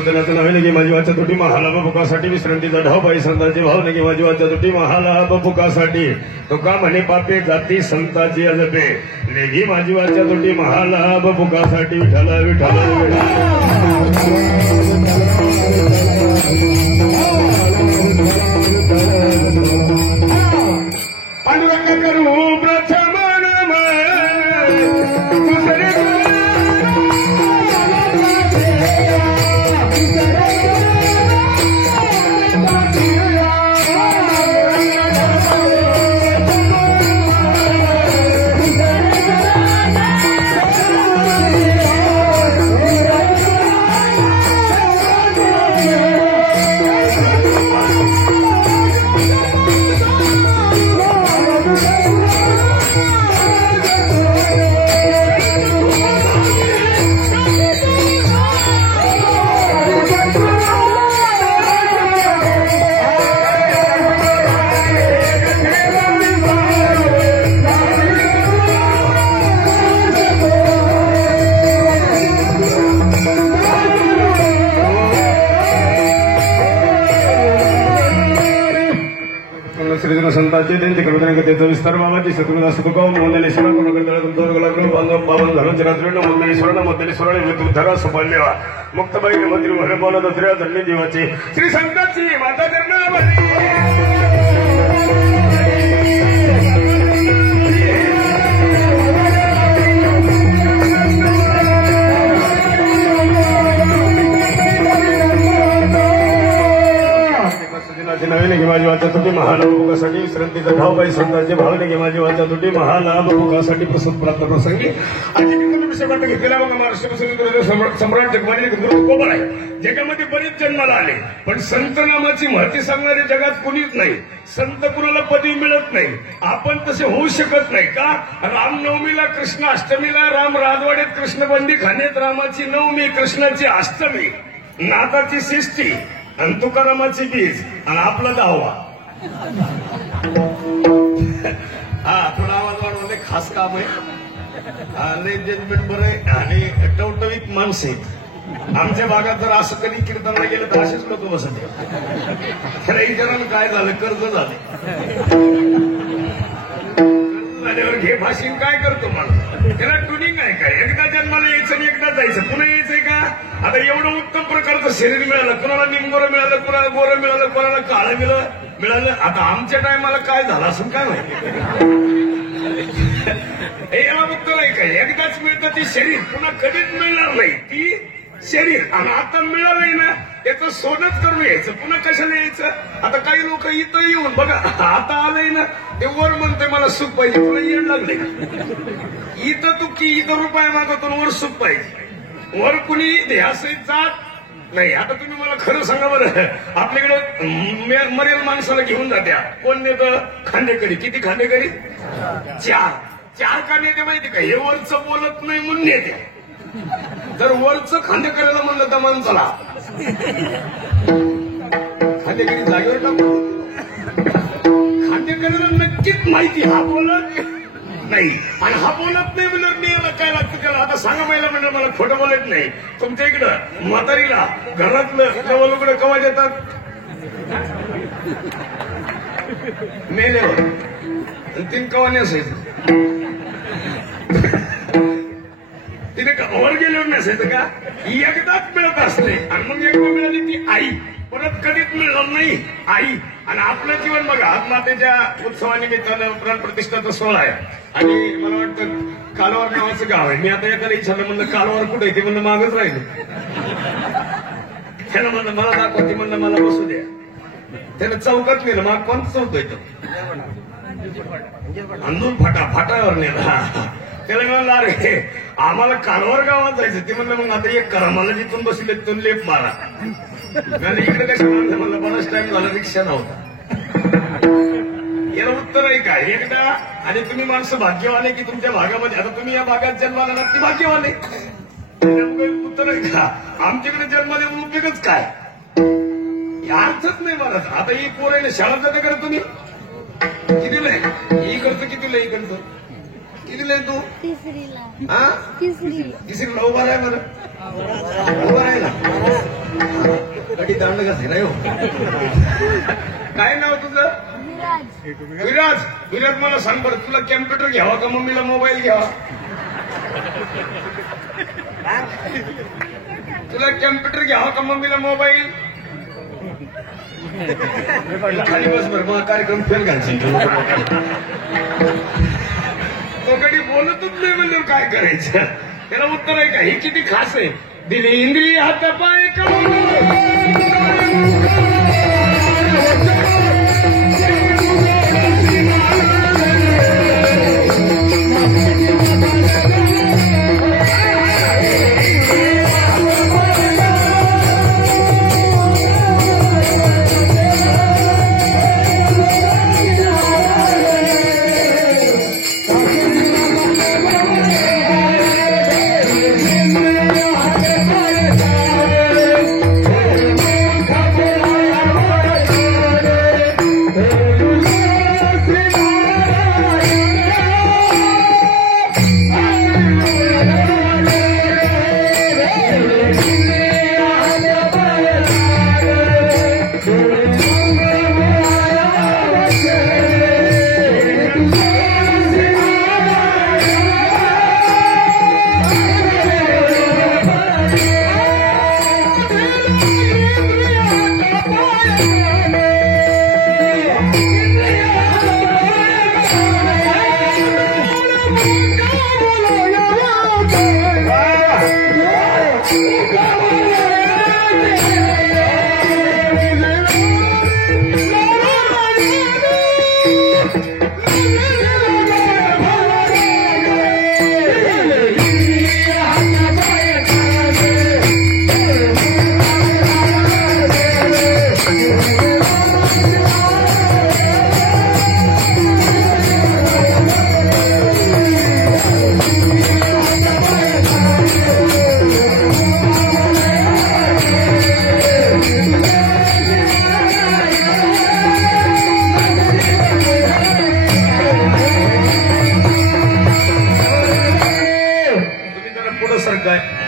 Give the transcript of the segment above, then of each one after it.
सदनाचं नव्हे की माझी वाचा तुटी महाला बपुकासाठी विश्रांतीचा ढाव बाई संतांची भावने की माझी वाचा तुटी महाला बपुकासाठी तो का म्हणे पापे जाती संताची अजबे लेगी माझी वाचा तुटी महाला बपुकासाठी विठाला विठाला पांडुरंग करू प्रथम संतांचे त्यांचे करुणागतीचा विस्तार बाबाची सत्रुदास तुकावून मोदलेश्वर पावन झालं जरात्रीनं मोदलेश्वराने धरा सुपाल्यवा मुक्तबाई मंत्री भर बोला दसऱ्या धन्य देवाचे श्री संतांची माता नवीन की माझी वाचा तुटी महालाभुकासाठी विश्रांतीचा ढाव बाई संतांचे भावने की माझी वाचा तुटी महालाभुकासाठी प्रसूत प्राप्त प्रसंगी विषय वाटत घेतलेला बघा महाराष्ट्र सम्राट जगमानी कोबर आहे जगामध्ये बरेच जन्माला आले पण संत नामाची महती सांगणारे जगात कुणीच नाही संत कुणाला पदवी मिळत नाही आपण तसे होऊ शकत नाही का रामनवमीला कृष्ण अष्टमीला राम राजवाड्यात कृष्णबंदी खाण्यात रामाची नवमी कृष्णाची अष्टमी नाथाची शिष्टी आणि तुकारामाची बीज आणि आपला दावा हा थोडा आवाज वाढवणे खास काम आहे जजमेंट बरं आहे आणि टवटवीत माणसं आहेत आमच्या भागात जर असं कधी कीर्तनला गेलं तर असेच लोक बसत खरं विचारानं काय झालं कर्ज झालं झाल्यावर घे भाषण काय करतो मला त्याला ट्युनिंग आहे काय एकदा जन्माला यायचं आणि एकदा जायचं पुन्हा यायचंय का आता एवढं उत्तम प्रकारचं शरीर मिळालं कुणाला निंगोरं मिळालं कुणाला गोरं मिळालं कोणाला काळं मिळालं आता आमच्या टायमाला काय झालं असं काय माहिती याला उत्तर आहे काय एकदाच मिळतं ती शरीर पुन्हा कधीच मिळणार नाही ती शरीर आणि आता मिळालंय ना याचं सोनच करून यायचं पुन्हा कशाला यायचं आता काही लोक इथं येऊन बघा आता आलंय ना ते वर म्हणतोय मला सुख पाहिजे तुला येण लागले इथं तू की इथं रुपये मागवतो वर सुख पाहिजे वर कुणी ध्यासहित जात नाही आता तुम्ही मला खरं सांगा बरं आपल्याकडे मरेल माणसाला घेऊन जात्या कोण नेतं खांदेकरी किती खांदेकरी चार का नेते माहिती का हे वरचं बोलत नाही म्हणून नेते जर वरचं खांदेकऱ्याला म्हणलं तर माणसाला खांदेकरी जागेवर टाकू खांदेकऱ्याला नक्कीच माहिती हा बोलत नाही आणि हा बोलत नाही म्हणजे मी याला काय लागतं त्याला आता सांगा महिला म्हणजे मला खोटं बोलत नाही तुमच्या इकडं म्हातारीला घरातलं जवळकडे कवा देतात मेल्यावर तीन कवा नसायचं तिने वर गेल्यावर नसायचं का एकदाच मिळत असते आणि मग एकदा मिळाली ती आई परत कधीच मिळणार नाही आई आणि आपलं जीवन बघा आत्महत्येच्या उत्सवानिमित्तानं प्राणप्रतिष्ठाचा सोहळा आहे आणि मला वाटतं कालवार नावाचं गाव आहे मी आता एखाद्या इच्छाला म्हणलं कालवार कुठे आहे ते म्हणलं मागच राहिलं त्यानं म्हणलं मला दाखवते म्हणलं मला बसू द्या त्यानं चौकात नेलं माग कोणतं चौक येतं अंदूर फाटावर नेला त्याला म्हणलं अरे आम्हाला कालवार गावात जायचं ते म्हणलं मग आता एक करा मला जिथून बसले तिथून लेप मारा इकडे कशा म्हणलं मला बराच टाइम झाला रिक्षा नव्हता याला उत्तर आहे काय एकदा आणि तुम्ही माणसं भाग्यवाले की तुमच्या भागामध्ये आता तुम्ही या भागात जन्माला ना ती भाग्यवाले उत्तर आहे का आमच्याकडे जन्माला उपयोगच काय अर्थच नाही मला आता ही पोर आहे ना शाळा जाते करा तुम्ही कितीला आहे ही करतो कितीला ही करतो कितीला आहे तू तिसरीला हा तिसरीला तिसरीला उभा राहा बरं उभा राहिला कधी दांड कसं नाही हो. काय नाव तुझं? विराज. विराज मला सांग बरं, तुला कॅम्प्युटर घ्यावा का मम्मीला मोबाईल घ्यावा? तुला कॅम्प्युटर घ्यावा का मम्मीला मोबाईल? खाली बस बरं, मग कार्यक्रम फेल घालशील. तो कधी बोलतच नाही म्हणजे काय करायचं? त्याला उत्तर आहे का? हे किती खास आहे. दिले इंद्रिय हात पाय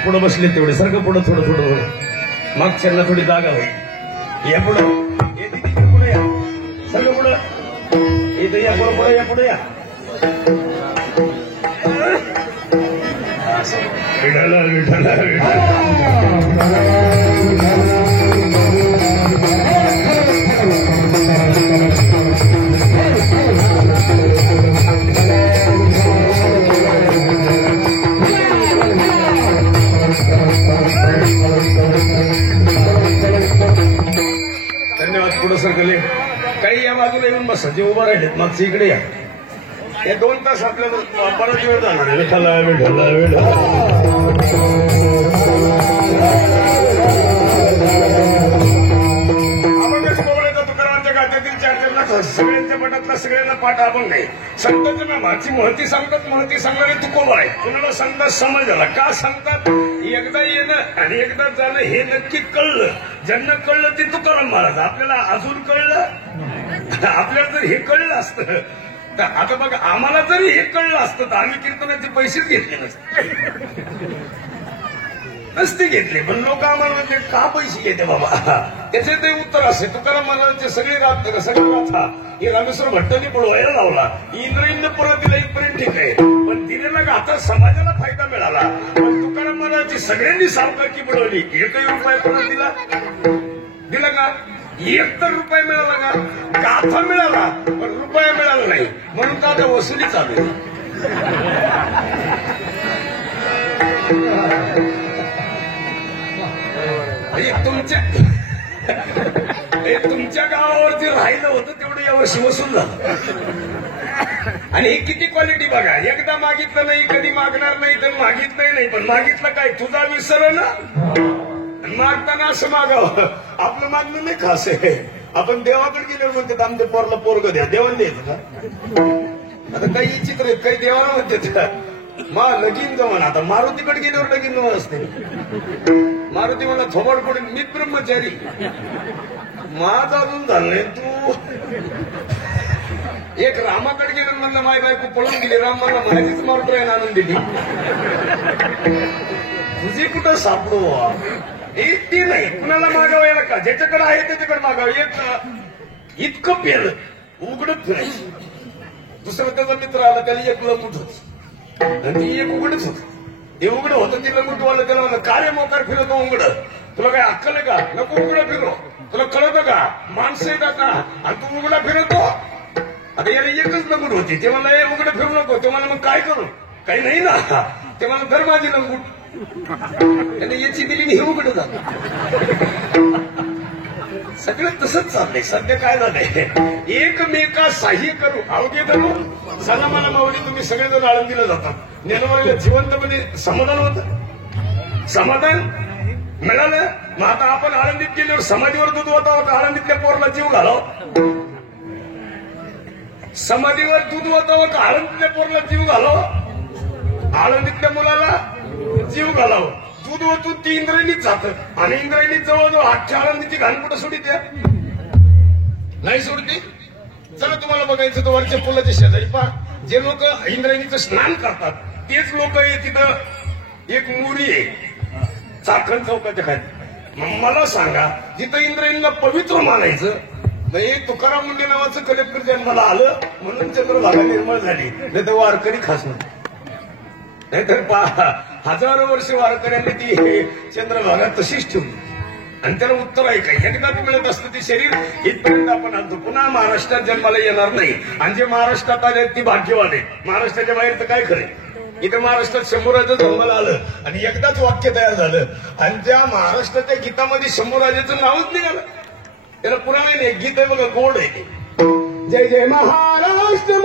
पुढं बसले तेवढे सारखं पुढं थोडं थोडं मागच्यांना थोडी जागा होईल. या पुढं पुढे या, सगळं पुढं इथं या, पुढं पुढे या, पुढे या. विठाला विठाला पुढं सरकले. काही या बाजूला येऊन बसा, जे उभं राहिलेत मागचे इकडे या. हे 2 तास आपल्याला बराच वेळ जाणार आहे. विठाला विठाला तुकारामांच्या गात्यातील 4 लाख सगळ्यांच्या पटातला सगळ्यांना पाठ आपण नाही. संतांच्या नामाची महती सांगतात. महती सांगणारे तुकोबा आहे. कुणाला सांगतात समाजाला. का सांगतात? एकदा येणं आणि एकदा जाणं हे नक्की कळलं. ज्यांना कळलं ते तुकाराम महाराज. आपल्याला अजून कळलं? आपल्याला जर हे कळलं असतं तर आता बघा, आम्हाला जरी हे कळलं असतं तर आम्ही कीर्तनाचे पैसेच घेतले नसते घेतले. पण लोक आम्हाला म्हणजे का पैसे घेते बाबा? त्याचे ते उत्तर असे. तुकाराम महाराजांचे सगळे गाथा हे रामेश्वर भट्टांनी बुडवायला लावला. इंद्रायणीने परत दिला इथपर्यंत ठीक आहे, पण दिलेला गाथा समाजाला फायदा मिळाला. पण तुकाराम महाराजांची सगळ्यांनी सावकारकी बुडवली. एकही रुपये परत दिला का? 1 तर रुपये मिळाला का? गाथा मिळाला पण रुपया मिळाला नाही. म्हणून तर आता वसुली चालू आहे. तुमच्या गावावर जे राहिलं होतं तेवढं यावर्षी वसूल झालं. आणि हे किती क्वालिटी बघा. एकदा मागितलं नाही, कधी मागणार नाही, तर मागितलंही नाही. पण मागितलं काय? तुझा विसर ना. मागताना असं मागावं. आपलं मागणं नाही खास आहे. आपण देवाकडे गेल्यावर म्हणतात आमच्या पोरला पोरग द्या. देवाला द्यायचं का? आता काही चित्र आहेत, काही देवाला म्हणतात मा लगीन जवळ. आता मारुतीकडे गेल्यावर लगीन जवळ असते. मारुती मला थोबाड पडेल. मी ब्रह्मचारी. माझं अजून झालंय. तू एक रामाकडे गेलं म्हणलं माय बायको पळून गेली. राम मला माहितीच मारुती आणून दिली. तुझी कुठं सापडो. ती नाही कुणाला मागावं का ज्याच्याकडे आहे त्याच्याकडे मागावं एक इतकं पेलं उघडत नाही दुसरं त्याचा मित्र आला त्याला एक लंगूट होत आणि ती एक उघडच होत हे उघड होतं ती लंगूटवालं त्याला म्हणलं का रे मोकार फिरतो उघड तुला काय अक्कल आहे का नको उघडा फिरो तुला कळतं का माणसं येतात का आणि तू उघडा फिरतो आता याला एकच लंगूट होती ते मला हे उघडं फिरू नको ते मला मग काय करू काही नाही ना ते मला धर माझी लंगूट त्याने याची दिली हे उघड झालं सगळं तसंच चाललंय सध्या काय झालंय एकमेका साह्य करू अवघे धरू सांगा मला माऊली तुम्ही सगळेजण आळंदीला जातात नेलवाडीला जिवंतपणे समाधान होतं समाधान मिळालं मग आता आपण आळंदीत गेल्यावर समाधीवर दूध होता आळंदीतल्या पोरला जीव घालाव समाधीवर दूध होता आळंदीतल्या पोरला जीव घालाव आळंदीतल्या मुलाला जीव घालावं दूध ओतून ती इंद्रायणीत जात आणि इंद्रायणीत जवळजवळ आजच्या आळंदीची घाण कुठं सोडी द्या नाही सोडती चला तुम्हाला बघायचं तर वरच्या पुलाच्या शेजारी पहा जे लोक इंद्रायणीचं स्नान करतात तेच लोक तिथं एक मुरी आहे चाकण चौकाच्या खाली मग मला सांगा जिथं इंद्रायणीला पवित्र मानायचं नाही तुकाराम मुंडे नावाचं कलेक्टर जन्माला आलं म्हणून चंद्रभागा निर्माण झाली नाही तर वारकरी खास नाहीतर हजारो वर्ष वारकऱ्यांनी ती चंद्रभागा तशीच ठेवली आणि त्याला उत्तर आहे काय एकदाच मिळत असतं ते शरीर इथपर्यंत आपण आणतो पुन्हा महाराष्ट्रात जन्माला येणार नाही आणि जे महाराष्ट्रात आले ती भाग्यवान आहे महाराष्ट्राच्या बाहेर तर काय खरे इथं महाराष्ट्रात शंभूराजं जन्माला आलं आणि एकदाच वाक्य तयार झालं आणि त्या महाराष्ट्राच्या गीतामध्ये शंभूराजाचं नावच निघालं त्याला पुराण नाही गीत आहे बघा गोड आहे जय जय महाराष्ट्र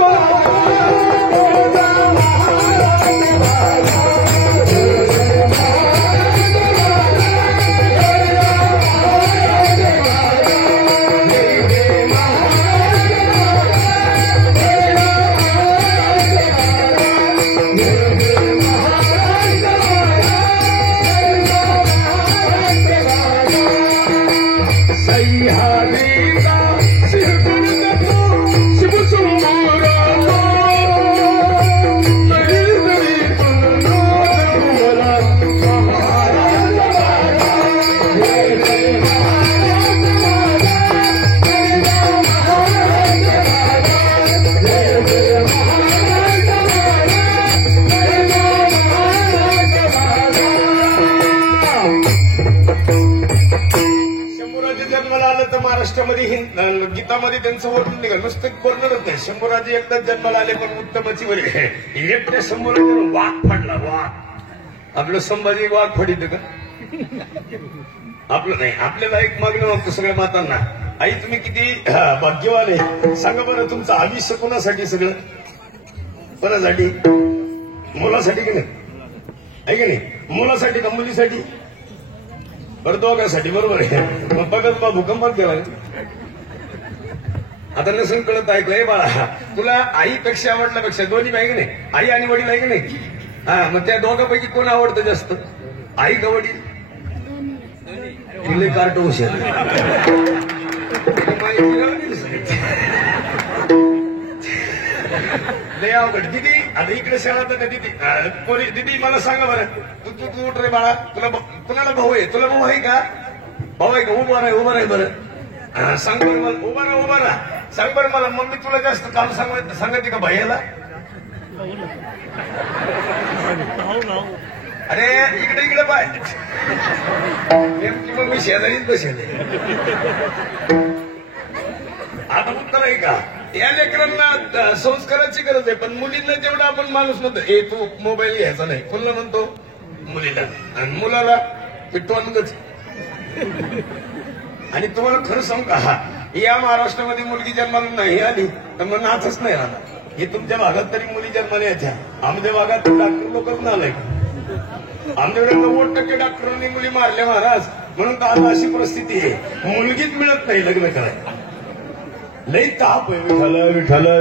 गीतामध्ये त्यांचं वर्णन निघाल नुसतं वर्णनच नाही शंभूराजे एकदाच जन्माला आले पण उत्तमची वर एक त्या शंभूराजे वाघ फाडला वाघ आपलं संभाजी वाघ फाडित का आपलं नाही आपल्याला एक मागणं मागतो सगळ्या मातांना आई तुम्ही किती भाग्यवान आहे सांगा बरं तुमचं आयुष्य कोणासाठी सगळं कोणासाठी मुलासाठी की नाही आहे की नाही मुलासाठी का मुलीसाठी बरं दोघांसाठी बरोबर आहे मग बघत बा भूकंपात गेला आता नसून कळत ऐकलंय बाळा तुला आईपेक्षा आवडल्यापेक्षा दोन्ही आहे की नाही आई आणि वडील आहे की नाही हा मग त्या दोघांपैकी कोण आवडतं जास्त आई का वडील इंग्लिश कार्ट हुशार लय अवघड दिदी आता इकडे शहरात का दिदी दिदी मला सांगा बरं तू तू तू उठ रे बाळा तुला कुणाला भाऊ आहे तुला भाऊ आहे का भाऊ आहे का उभा आहे बरं सांग बरं मला उभा राहा सांग बरं मला मम्मी तुला जास्त काम सांगते का भैयाला अरे इकडे पाय नेमकी मग मी शेजारीच बसेल आता उत्तर आहे का या लेकरांना संस्काराची गरज आहे पण मुलींना जेवढा आपण माणूस म्हणतो हे तू मोबाईल घ्यायचा नाही कोणला म्हणतो मुलीला आणि मुलाला पिटवानच आणि तुम्हाला खरं सांगू का या महाराष्ट्रामध्ये मुलगी जन्माला नाही आली तर मग नाचच नाही आला हे तुमच्या भागात तरी मुली जन्माला यायच्या आमच्या भागात डॉक्टर लोकच नालाय आमच्याकडे 90% डॉक्टरांनी मुली मारल्या महाराज म्हणून तर आता अशी परिस्थिती आहे मुलगीच मिळत नाही लग्न करायला लई ताप आहे विठाला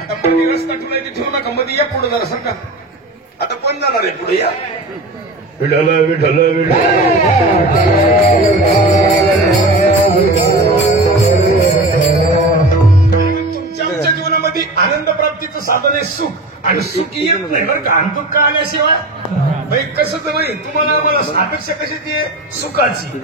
आता मध्ये रस्ता ठेवलाय ठेवू नका मध्ये या पुढे जरा सरका आता कोण जाणार आहे पुढे या विठाला तुमच्या सुख आणि सुख येत नाही बरं का आणि दुःख आल्याशिवाय कसं तर नाही तुम्हाला आम्हाला अपेक्षा कशाची आहे सुखाची